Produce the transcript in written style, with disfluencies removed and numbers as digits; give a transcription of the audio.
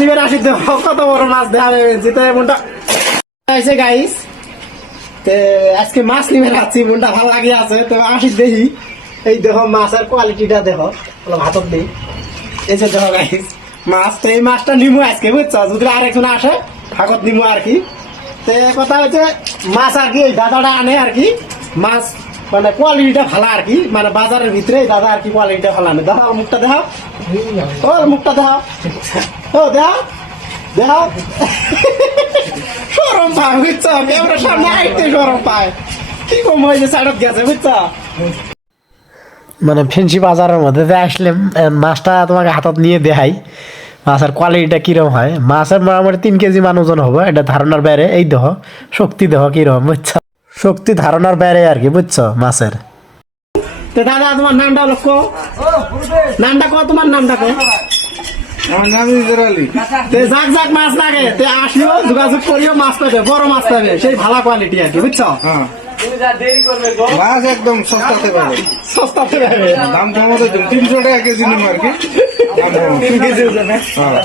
নিবেন আসি দেখো কত বড় মাছ দেখা যেতে মনটা আছে গাইস। আজকে মাছ নিবে রাখছি, মনটা ভালো লাগে আছে। তো আসি দেখি, এই দেখো মাছের কোয়ালিটিটা দেখো, হাতত দিই। এই যে দেখো গাইস মাছ, তো এই মাছটা নিমু আজকে বুঝছো, যদি আরেকজন আসে ভাগত নিমু আর কি। তো কথা হচ্ছে মাছ আর কি, এই দাদাটা আনে আর কি মাছ, মানে কোয়ালিটিটা ভালো আর কি, মানে বাজারের ভিতরে দাদা আর কি কোয়ালিটিটা ভালো আনে। দেখো মুখটা দেখাও, ও মুখটা দেখাও, ও দেখাও দেখাও। সরম পায় বুঝছো, ক্যামেরার সামনে আইতে সরম পায়, কি কম হয়েছে সাইডত গেছে বুঝছো। মানে ফেন্সি বাজারের মধ্যে আসলাম, মাছটা তোমাকে হাতত নিয়ে দেখাই মাছের কোয়ালিটিটা কিরম হয়। মাছের মোটামুটি 3 কেজি মানুষজন হবে, এটা ধারণার বাইরে। এই দেহ শক্তি দেহ কিরম বুঝছো, শক্তি ধারণার বাইরে আর কি বুঝছো মাছের। তো দাদা তোমার নামটা লক্ষ্য, নামটা কো, তোমার নামটা কো? আমার নাম ইজার আলী। যাক যাক মাছ লাগে তে আসিও, যোগাযোগ করিও, মাছ পাবে, বড় মাছ পাবে, সেই ভালো কোয়ালিটি আর কি বুঝছো। হ্যাঁ, মাছ একদম সস্তাতে পাবে, সস্তাতে পাবে, দাম কমাতে 300 টাকা কেজি নেবো আর কি। কেজি ওজনে। হ্যাঁ।